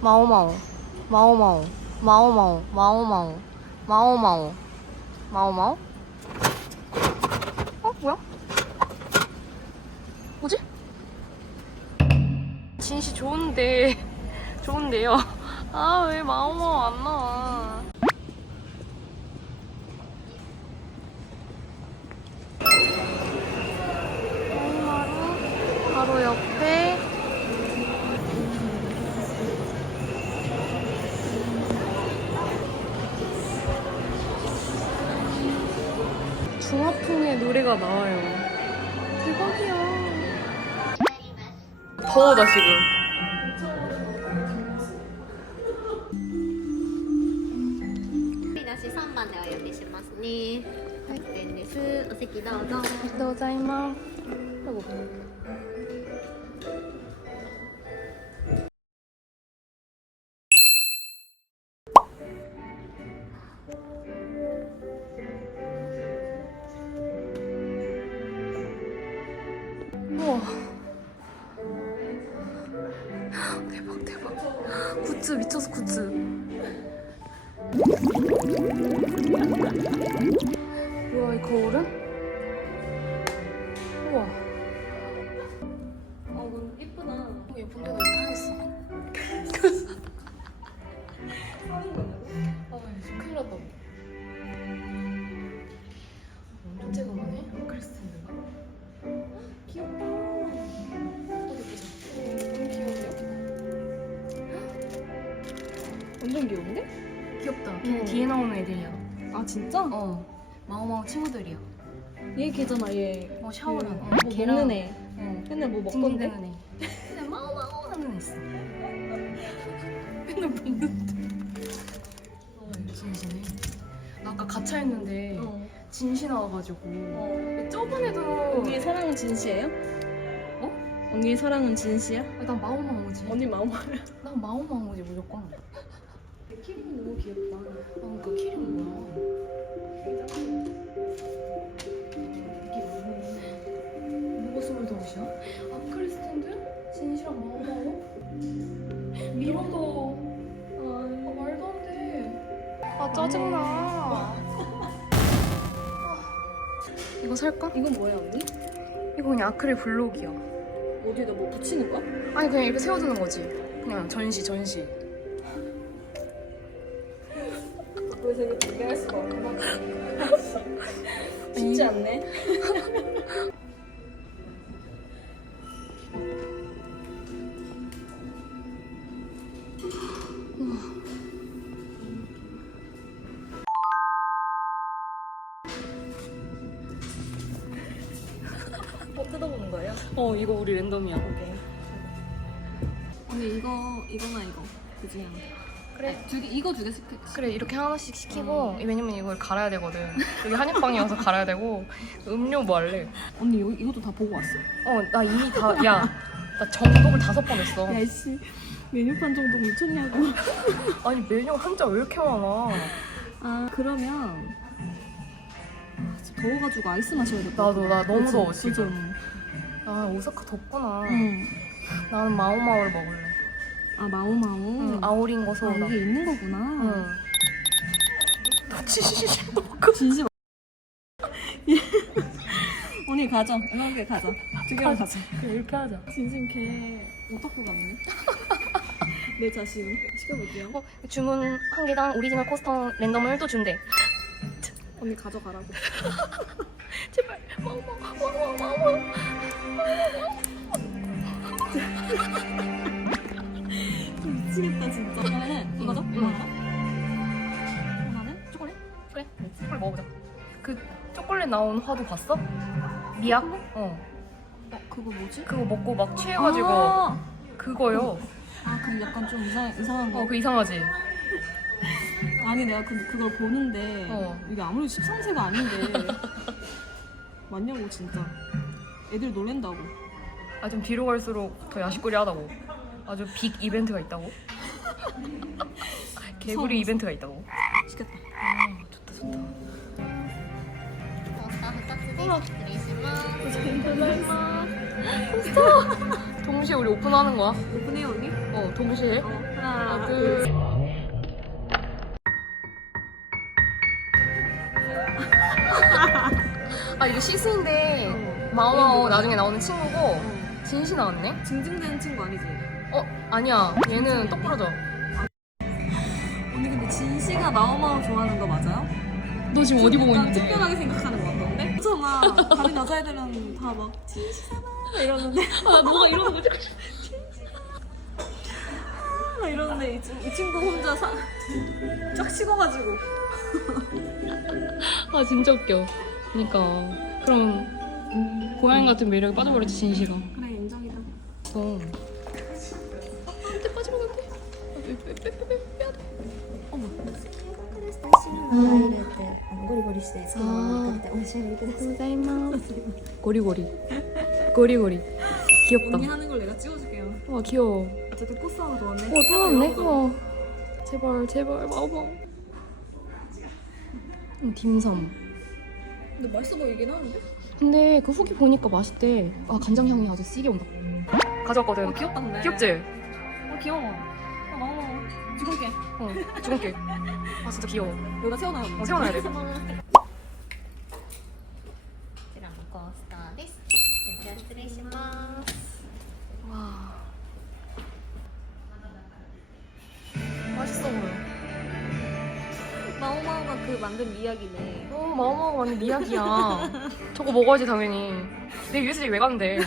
마오마오 마오마오 마오마오 마오마오 마오마오 마오마오 어 뭐야? 뭐지? 진시 좋은데 좋은데요 아 왜 마오마오 안 나와 마오마루 바로 옆에 중화풍의 노래가 나와요. 대박이야. 더워다 지금. なし3番でお呼びしますね。はい、点です。お席どうぞ。 감사합니다 아이고. 우와. 대박 대박. 굿즈 미쳤어 굿즈. 우와 이 거울은? 완전 귀여운데? 귀엽다. 걔걔 뒤에 나오는 애들이야. 아 진짜? 어. 마오마오 친구들이야. 얘 걔잖아 얘. 뭐 샤워를 하는. 뭐 먹는 애. 응. 맨날 뭐 먹던데? 먹던데? 애. 근데 마오마오 하는 애 있어. 맨날 먹는데. 어, 진시네. 나 아까 가차 했는데 어. 진시 나와가지고. 어. 저번에도 언니의 사랑은 진시예요? 어? 언니의 사랑은 진시야? 난 마오마오지. 언니 마음 난 마오마오지 무조건. 키링이 너무 귀엽다. 아, 그러니까 키링 뭐야? 뭐가 스물다섯이야? 아크릴 스탠드? 진시랑 마오마오? 미로도. 아, 말도 안 돼. 아, 짜증나. 아. 이거 살까? 이건 뭐야 언니? 이거 그냥 아크릴 블록이야. 어디에다 뭐 붙이는 거야? 아니, 그냥 이렇게 세워두는 거지. 그냥 전시, 전시. 이거 공개할 수가 없구나. 쉽지 않네. 뭐 뜯어보는 거예요? 어, 이거 우리 랜덤이야. 오케이. 언니 이거 이거나 이거 그 하나. 그래. 두 개, 이거 두 개 시켜. 그래 이렇게 하나씩 시키고 음. 왜냐면 이걸 갈아야 되거든 여기 한약방이어서 갈아야 되고 음료 뭐 할래? 언니 이거, 이것도 다 보고 왔어? 어 나 이미 다야나 정독을 다섯 번 했어 야씨 메뉴판 정도 미쳤냐고. 아니 메뉴 한자 왜 이렇게 많아 아 그러면 아, 진짜 더워가지고 아이스 마셔야겠다. 나도, 나 너무? 더워? 지금. 아 오사카 덥구나 응. 나는 마오마오를 먹을래 아 마오마오. 응, 아오린 거 아, 소다 이게 있는 거구나. 응. 너 진심 먹고 진심. 예. 언니 가자. 이렇게 가자. 두 개만 가자. 그래 이렇게 하자 진심 개 오타쿠 같네. 내 자신 시켜볼게요. 어, 주문 한 개당 오리지널 코스텀 랜덤을 또 준대 언니 가져가라고. 제발 마오마오 마오마오 마오마오 미치겠다 진짜. 그러면은 이거죠? 응. 이거 할까? 하나는 초콜릿? 그래 초콜릿 먹어보자 그 초콜릿 나온 화도 봤어? 미약? 어 어 그거 뭐지? 그거 먹고 막 취해가지고 아, 그거요 아 그럼 약간 좀 이상 이상한 거. 어 그 이상하지? 아니 내가 그 그걸 보는데 어. 이게 아무리 13세가 아닌데 맞냐고 진짜. 애들 놀랜다고. 아 좀 뒤로 갈수록 더 야식거리하다고 아주 빅 이벤트가 있다고? 개구리 이벤트가 있다고? 시켰다. 아, 좋다 좋다. 진짜 동시에 우리 오픈하는 거야? 오픈해요 언니? 어 동시에. 어, 하나 둘. 아 이거 시스인데 어. 마오마오 나중에 나오는 친구고 어. 진시 나왔네. 징징대는 친구 아니지? 어 아니야 얘는 똑 부러져 언니 근데 진씨가 마오마오 좋아하는 거 맞아요? 너 지금 어디 보고 있는데? 특별하게 생각하는 거 같던데? 그렇잖아. 다른 여자애들은 다 막 진씨잖아 이러는데 아 뭐가 이러는 거지? 막 이러는데 이, 친- 이 친구 혼자 사, 쫙 식어가지고 아 진짜 웃겨 그니까 그럼 고양이 같은 매력에 빠져버렸지 진시가 그래 인정이다. 어 어머 汁が入れてあのゴリゴリして好きなものにかけてお召し上がりください 고자이마스 고리고리 고리고리 귀엽다 언니 하는 걸 내가 찍어줄게요. 와 귀여워 어쨌든 코스 하나 더 왔네. 와 또 왔네 와 제발 제발 마오마오 음, 딤섬 근데 맛있어 보이긴 하는데? 근데 그 후기 보니까 맛있대 아 간장 향이 아주 세게 온다 가져왔거든 어 귀엽다 근데. 귀엽지? 어 귀여워. 어 너무 죽을게. 어 죽을게 아 진짜 귀여워 여기다 세워놔요. 어, 세워놔야 돼 こちらのコースターですじゃあ失礼します 와 맛 그 만든 미약이네. 어 마오마오 완전 미약이야 저거 먹어야지 당연히 내 USJ 왜 가는데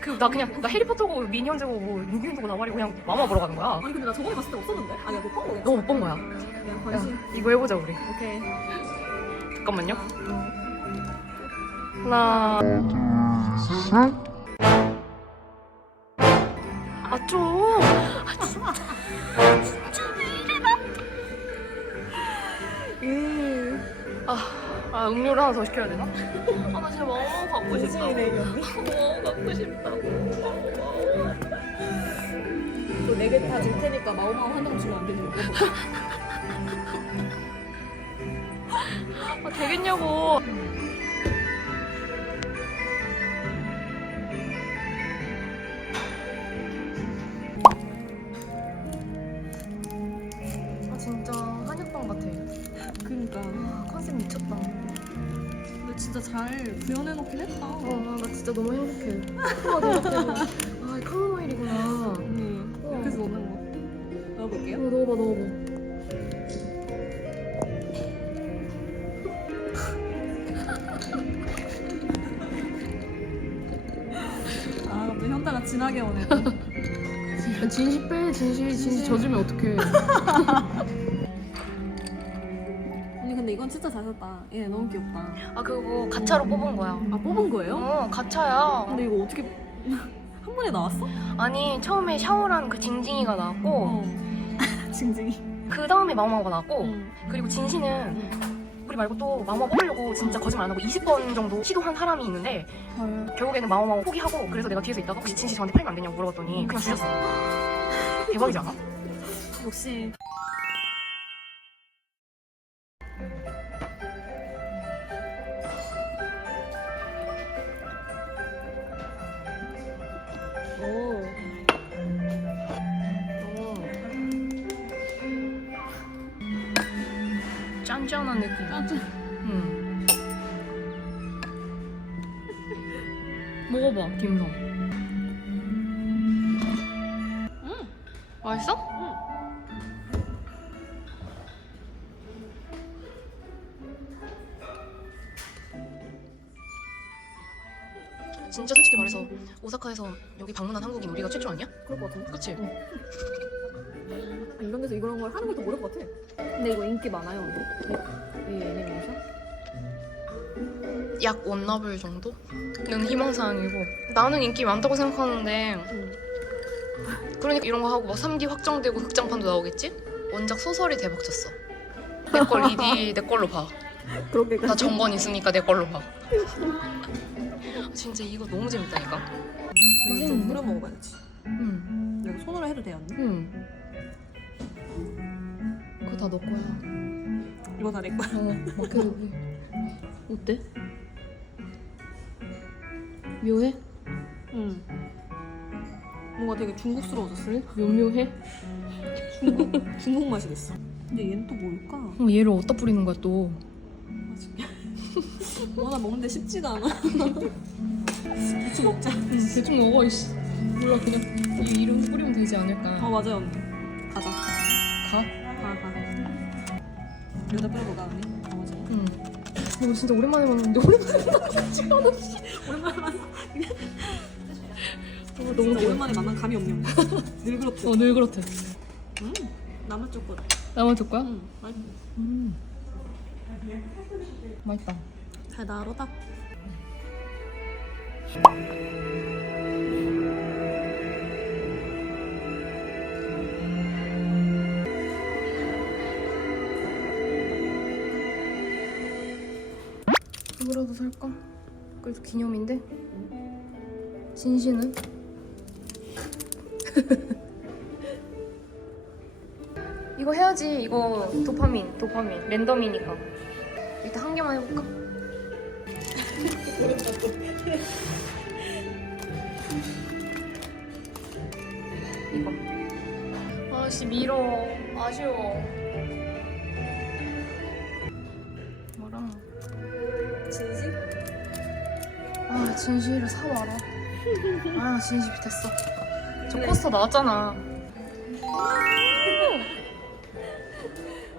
그 나 그냥 나 해리포터고 미니언즈고 뭐 루기언즈고 나발이고 그냥 마마 보러 가는 거야 아니 근데 나 저번에 갔을 때 없었는데? 아니 나못 본 거겠지? 너못 본 거야 그냥 야 관심. 이거 해보자 우리 오케이. 잠깐만요 하나 아좀 아 음료를 하나 더 시켜야 되나? 아 나 진짜 마오마오 갖고 싶다 마오마오 갖고 싶다고 또네개 다 줄 테니까 마오마오 한장 주면 안 되는 거. 아 되겠냐고 진짜 잘 구현해놓긴 했다. 어, 나 진짜 너무 행복해 앞에 아이 카모마일이구나 언니. 그래서 넣는 거. 이거 넣어볼게요. 넣어봐 넣어봐 아, 갑자기 현타가 진하게 오네. 야, 진시 빼 진시 진시 젖으면 어떡해 근데 이건 진짜 잘 샀다. 얘 너무 귀엽다. 아 그거 가차로 뽑은 거야 아 뽑은 거예요? 어 가차야 근데 이거 어떻게 한 번에 나왔어? 아니 처음에 샤오란 그 징징이가 나왔고 어. 징징이. 그 다음에 마오마오가 나왔고 응. 그리고 진시는 우리 말고 또 마오마오 뽑으려고 진짜 거짓말 안 하고 20번 정도 시도한 사람이 있는데 헐. 결국에는 마오마오 포기하고 그래서 내가 뒤에서 있다가 혹시 진시 저한테 팔면 안 되냐고 물어봤더니 그냥 주셨어 대박이지 않아? 역시. 짠짠한 느낌 짠짠. 응. 먹어봐 딤섬 응. 맛있어? 응. 진짜 솔직히 말해서 오사카에서 여기 방문한 한국인 우리가 최초 아니야? 그럴 것 같은데. 그치? 아, 이런 데서 이런 걸 하는 것도 모를 것 같아. 근데 이거 인기 많아요. 이, 이 애니메이션? 약 원나블 정도는 희망사항이고 나는 인기 많다고 생각하는데 응. 그러니까 이런 거 하고 막 3기 확정되고 극장판도 나오겠지? 원작 소설이 대박 쳤어 내걸 2D 내 걸로 봐. 그렇게 나 정권 있으니까 내 걸로 봐. 아, 진짜 이거 너무 재밌다니까. 이거 좀 뿌려 먹어봐야지. 응. 이거 손으로 해도 돼요, 언니? 응. 다 너 거야. 이거 다 내 거야. 어, 맡겨도 돼. 어때? 묘해? 응. 뭔가 되게 중국스러워졌어. 그래? 묘묘해? 중국, 중국 맛이 됐어. 근데 얘는 또 뭘까? 어, 얘를 어디다 뿌리는 거야 또? 뭐나 먹는데 쉽지가 않아. 대충 먹자. 대충 먹어 이씨. 몰라 그냥 이 이름 뿌리면 되지 않을까. 어 맞아요 언니. 가자. 가. 여기다 뿌려고 가 언니. 어 맞아. 응. 이거 진짜 오랜만에 먹는데 오랜만에 않아? 오랜만에 어, 너무 너무 귀여워. 오랜만에 만난 감이 없냐. 늘 그렇듯. 어, 늘 그렇대. 음. 나만 쪼꼬. 나만 줄 거야? 음. 맛있어. 음. 맛있다. 달달하다. 이거라도 살까? 그래도 기념인데? 진시는? 이거 해야지 이거 도파민 도파민 랜덤이니까 일단 한 개만 해볼까? 이거 아씨 밀어 아쉬워 진실을 사와라. 아 진실 됐어. 저 포스터 나왔잖아.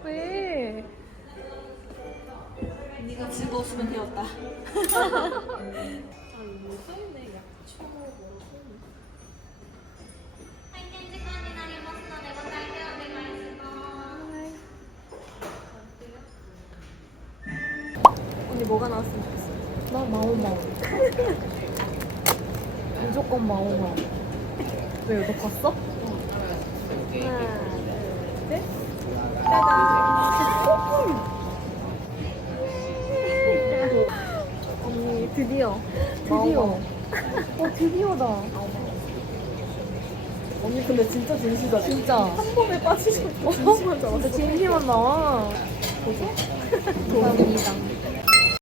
왜? 네가 즐거웠으면 되었다. 開 무조건 마오마오 왜너 봤어? 언니 드디어. 드디어 어 드디어다 언니 근데 진짜 진실이다. 진짜 한 번에 빠지셨어. 알았어. 진짜 진심만 나와 보자. 감사합니다